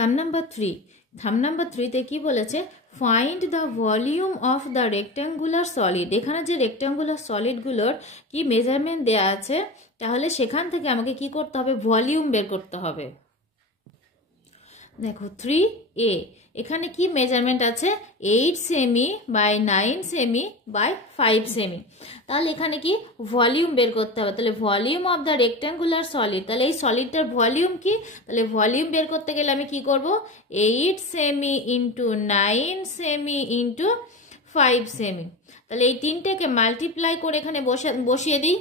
সাম number 3 সাম number 3 কি বলেছে, find the volume of the rectangular solid. এখানে যে রেক্ট্যাঙ্গুলার সলিডগুলোর কি মেজারমেন্ট দেয়া আছে, তাহলে সেখান থেকে আমাকে কি করতে হবে, ভলিউম বের করতে হবে। দেখো 3A এখানে কি মেজারমেন্ট আছে, 8 cm by 9 cm by 5 cm. তাহলে এখানে কি ভলিউম বের করতে হবে। তাহলে volume of the rectangular solid, তাহলে এই সলিডটার ভলিউম কি, তাহলে ভলিউম বের করতে গেলে আমি কি করব, 8 cm into 9 cm into 5 cm. তাহলে এই তিনটাকে মাল্টিপ্লাই করে এখানে বসিয়ে দিই।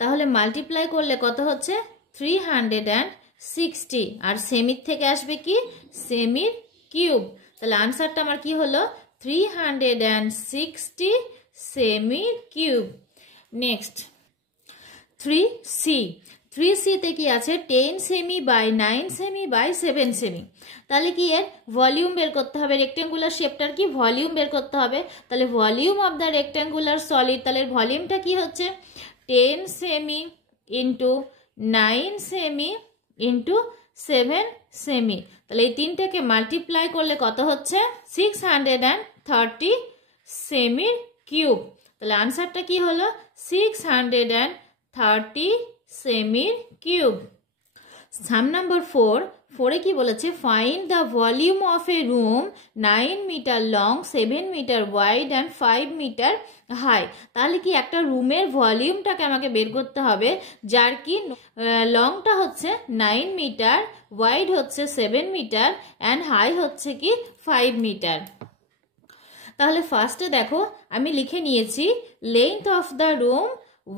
তাহলে মাল্টিপ্লাই করলে কত হচ্ছে, 360, আর সেমির থেকে আসবে কি, সেমির কিউব। তাহলে আনসারটা আমার কি হলো, 360 সেমির কিউব। নেক্সট 3C তে কি আছে, 10 cm by 9 cm by 7 cm. তাহলে কি এর ভলিউম বের করতে হবে, রেক্ট্যাঙ্গুলার শেপটার কি ভলিউম বের করতে হবে। তাহলে volume of the rectangular solid, তাহলে ভলিউমটা কি হচ্ছে, 10 cm into 9 cm into 7 cm. তাহলে এই তিনটাকে মাল্টিপ্লাই করলে কত হচ্ছে, 630 সেমির কিউব। তাহলে আনসারটা কি হলো, 630 সেমির কিউব। সাম নাম্বার 4 কি বলেছে, find the volume of a room 9 metre long, 7 metre wide and 5 metre high. তাহলে কি একটা রুমের ভলিউমটাকে আমাকে বের করতে হবে, যার কি লংটা হচ্ছে 9 মিটার, ওয়াইড হচ্ছে 7 মিটার অ্যান্ড হাই হচ্ছে কি 5 মিটার। তাহলে ফার্স্টে দেখো আমি লিখে নিয়েছি length of the room,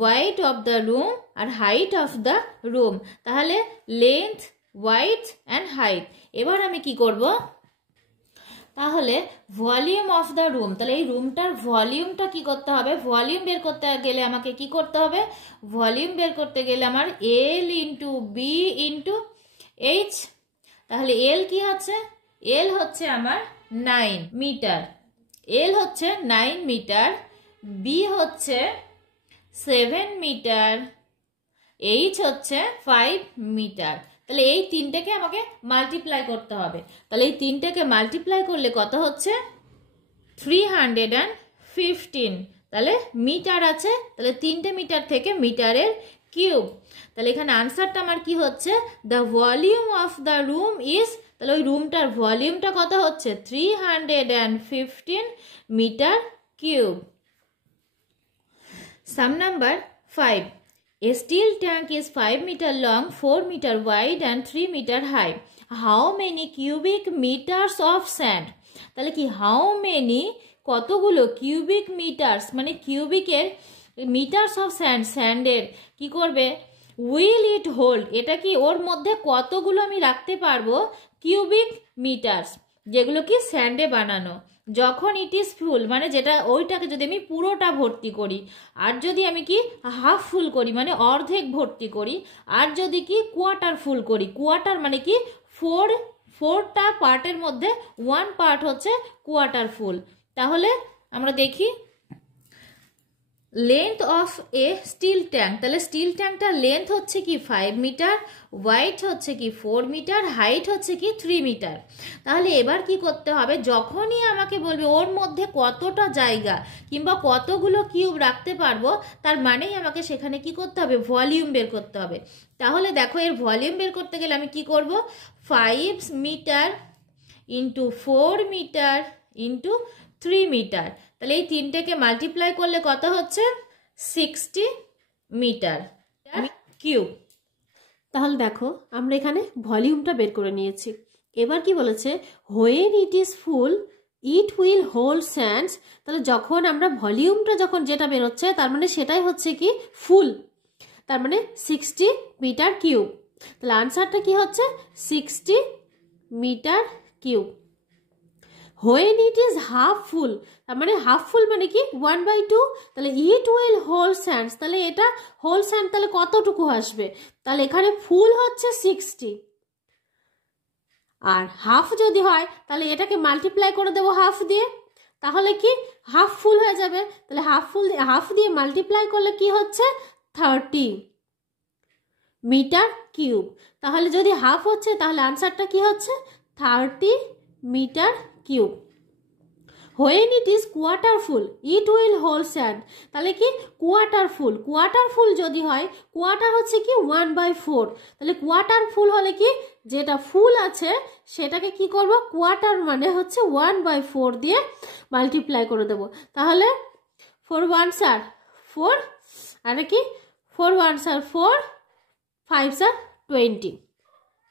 wide of the room আর হাইট অফ দ্য রুম। তাহলে লেন্থ, ওয়াইড অ্যান্ড হাইট। এবার আমি কি করব, তাহলে ভলিউম অফ দ্য রুম, তাহলে এই রুমটার ভলিউমটা কি করতে হবে, ভলিউম বের করতে গেলে আমাকে কি করতে হবে, ভলিউম বের করতে গেলে আমার L into B into H. তাহলে এল কি হচ্ছে, এল হচ্ছে আমার 9 মিটার, এল হচ্ছে 9 মিটার, বি হচ্ছে 7 মিটার, এইচ হচ্ছে 5 মিটার। তাহলে এই তিনটাকে আমাকে মাল্টিপ্লাই করতে হবে। তাহলে এই তিনটাকে মাল্টিপ্লাই করলে কত হচ্ছে, 315। তাহলে মিটার আছে, তাহলে 3টে মিটার থেকে মিটারের কিউব। তাহলে এখানে আনসারটা আমার কি হচ্ছে, the volume of the room is, তাহলে ওই রুমটার ভলিউমটা কত হচ্ছে, 315 metre cube. Sum number 5, a steel tank is 5 meter long, 4 meter wide and 3 meter high. How many cubic meters of sand? তাহলে কি how many, কতগুলো কিউবিক মিটার্স, মানে কিউবিকের মিটার্স অফ স্যান্ড, স্যান্ডের কি করবে, উইল ইট হোল্ড, এটা কি ওর মধ্যে কতগুলো আমি রাখতে পারবো কিউবিক মিটার্স, যেগুলো কি স্যান্ডে বানানো। যখন ইট ইজ ফুল, মানে যেটা ওইটাকে যদি আমি পুরোটা ভর্তি করি, আর যদি আমি কি হাফ ফুল করি মানে অর্ধেক ভর্তি করি, আর যদি কি কোয়ার্টার ফুল করি, কোয়ার্টার মানে কি ফোরটা পার্টের মধ্যে 1 পার্ট হচ্ছে কোয়ার্টার ফুল। তাহলে আমরা দেখি length of a steel tank, তাহলে স্টিল ট্যাঙ্কটার লেন্থ হচ্ছে কি 5 মিটার, ওয়াইড হচ্ছে কি 4 মিটার, হাইট হচ্ছে কি 3 মিটার। তাহলে এবার কি করতে হবে, যখনই আমাকে বলবে ওর মধ্যে কতটা জায়গা কিংবা কতগুলো কিউব রাখতে পারবো, তার মানেই আমাকে সেখানে কি করতে হবে, ভলিউম বের করতে হবে। তাহলে দেখো এর ভলিউম বের করতে গেলে আমি কি করব, 5 metre into 4 metre into 3 metre. তাহলে এই তিনটেকে মাল্টিপ্লাই করলে কত হচ্ছে, 60 মিটার কিউব। তাহলে দেখো আমরা এখানে ভলিউমটা বের করে নিয়েছি। এবার কি বলেছে, when it is full it will hold sands. তাহলে যখন আমরা ভলিউমটা যখন যেটা বেরোচ্ছে তার মানে সেটাই হচ্ছে কি ফুল, তার মানে 60 মিটার কিউব। তাহলে আনসারটা কি হচ্ছে 60 metre cube. When it is half full, তার মানে হাফ ফুল মানে কি 1/2, তাহলে ইট উইল হোল স্যান্ডস, তাহলে এটা হোল স্যান্ড তাহলে কতটুকু আসবে, তাহলে এখানে ফুল হচ্ছে 60, আর হাফ যদি হয় তাহলে এটাকে মাল্টিপ্লাই করে দেবো হাফ দিয়ে, তাহলে কি হাফ ফুল হয়ে যাবে। তাহলে হাফ দিয়ে মাল্টিপ্লাই করলে কি হচ্ছে 30, মিটার কিউব। তাহলে যদি হাফ হচ্ছে তাহলে আনসারটা কি হচ্ছে 30 metre cube. When it is quarter full, it will hold sand. তাহলে কি কোয়ার্টার ফুল, কোয়ার্টার ফুল যদি হয়, কোয়ার্টার হচ্ছে কি 1/4, তাহলে কোয়ার্টার ফুল হলে কি যেটা ফুল আছে সেটাকে কি করব, কোয়ার্টার মানে হচ্ছে 1/4 দিয়ে মাল্টিপ্লাই করে দেব। তাহলে 4 1 আর 4 আর কি 4 1 আর 4 5 আর 20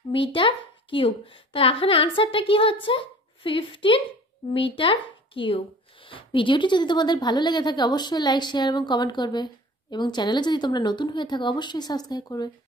মিটার কিউব। তাহলে এখানে আনসারটা কি হচ্ছে 15 মিটার কিউব। ভিডিওটি যদি তোমাদের ভালো লেগে থাকে অবশ্যই লাইক শেয়ার এবং কমেন্ট করবে এবং চ্যানেলে যদি তোমরা নতুন হয়ে থাকো অবশ্যই সাবস্ক্রাইব করবে।